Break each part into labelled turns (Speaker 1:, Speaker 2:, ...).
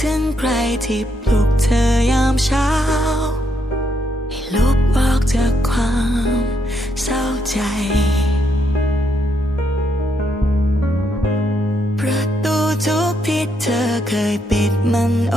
Speaker 1: ถึงใครที่ปลุกเธอยามเช้า ให้ลบออกจากความเศร้าใจ ประตูทุกที่เธอเคยปิดมันโอ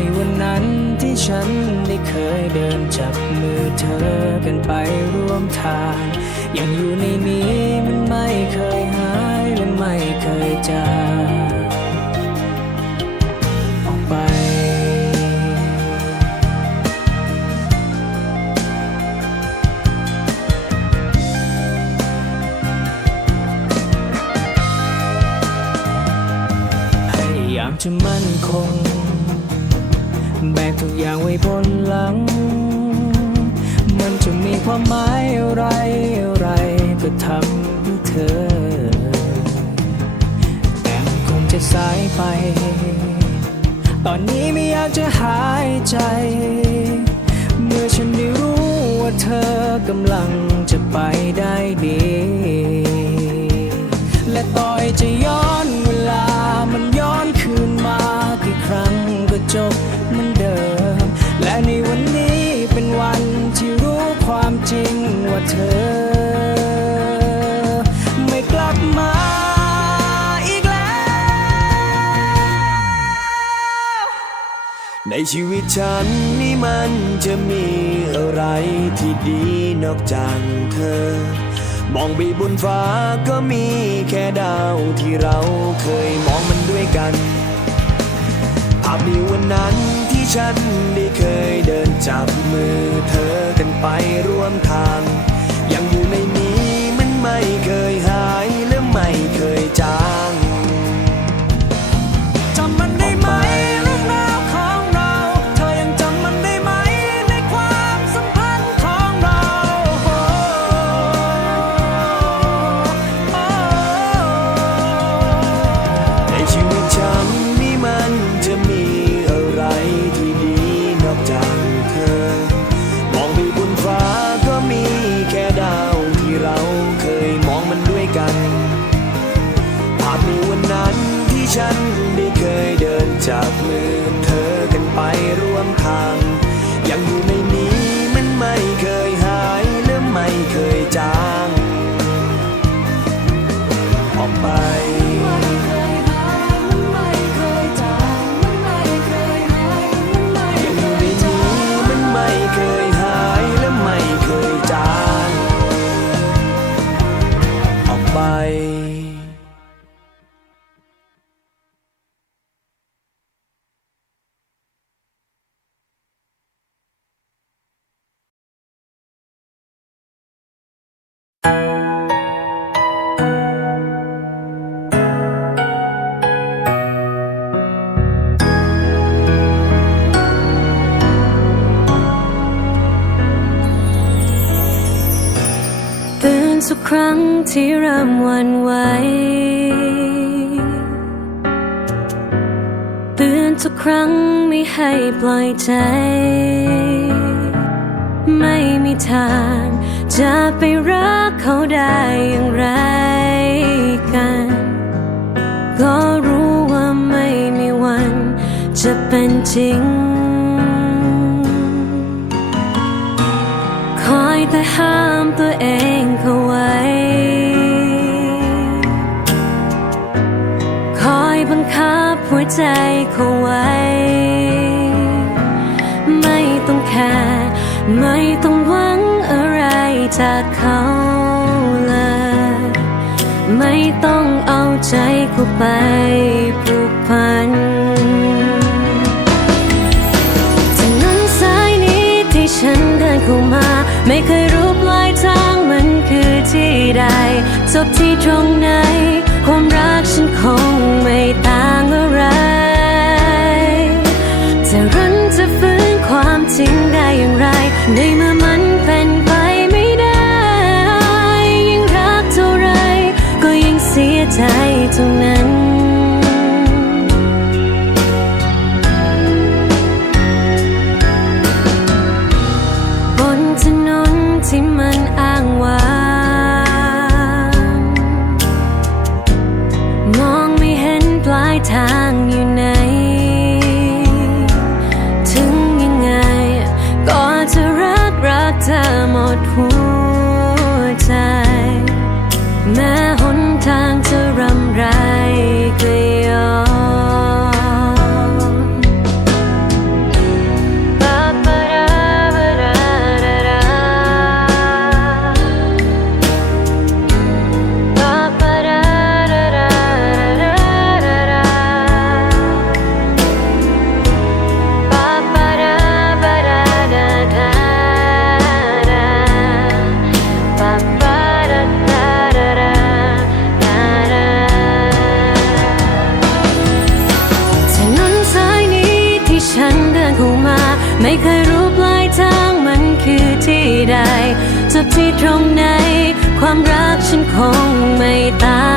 Speaker 2: ในวันนั้นที่ฉันได้เคยเดินจับมือเธอกันไปร่วมทาง ยังอยู่ในนี้มันไม่เคยหายและไม่เคยจางออกไปพยายามจะมั่นคง แบกทุกอย่างไว้บนหลัง มันจะมีความหมายอะไรอะไรก็ทำเพื่อเธอ แต่คงจะสายไป ตอนนี้ไม่อยากจะหายใจ เมื่อฉันได้รู้ว่าเธอกำลังจะไปได้ดี และต่อยจะย้อนเวลามันย้อนคืนมากี่ครั้งก็จบ ในวันนี้เป็นวันที่รู้ความจริงว่าเธอ ไม่กลับมาอีกแล้ว
Speaker 3: ในชีวิตฉันนี่มันจะมีอะไรที่ดีนอกจากเธอ มองไปบนฟ้าก็มีแค่ดาวที่เราเคยมองมันด้วยกัน ภาพในวันนั้น ฉันได้เคยเดินจับมือเธอกันไปร่วมทาง ที่เราเคยมองมันด้วยกัน ภาพในวันนั้นที่ฉันได้เคยเดินจับมือเธอกันไปร่วมทาง ยังอยู่ในนี้มันไม่เคยหายและไม่เคยจาง
Speaker 4: ตือนทุกครั้งที่เริ่มวันไหวเตือนทุกครั้งไม่ให้ปล่อยใจ ไม่มีทางจะไปรักเขาได้อย่างไรกัน ก็รู้ว่าไม่มีวันจะเป็นจริง แต่ห้ามตัวเองเข้าไว้ คอยบังคับหัวใจเข้าไว้ ไม่ต้องแคร์ไม่ต้องหวังอะไรจากเขาเลย ไม่ต้องเอาใจเข้าไปผูกพัน ไม่เคยรู้ปลายทางมันคือที่ใดจบที่ตรงไหน ความรักฉันคงไม่ต่างอะไร จะรันจะฟื้นความจริงได้อย่างไรในเมื่อ bye.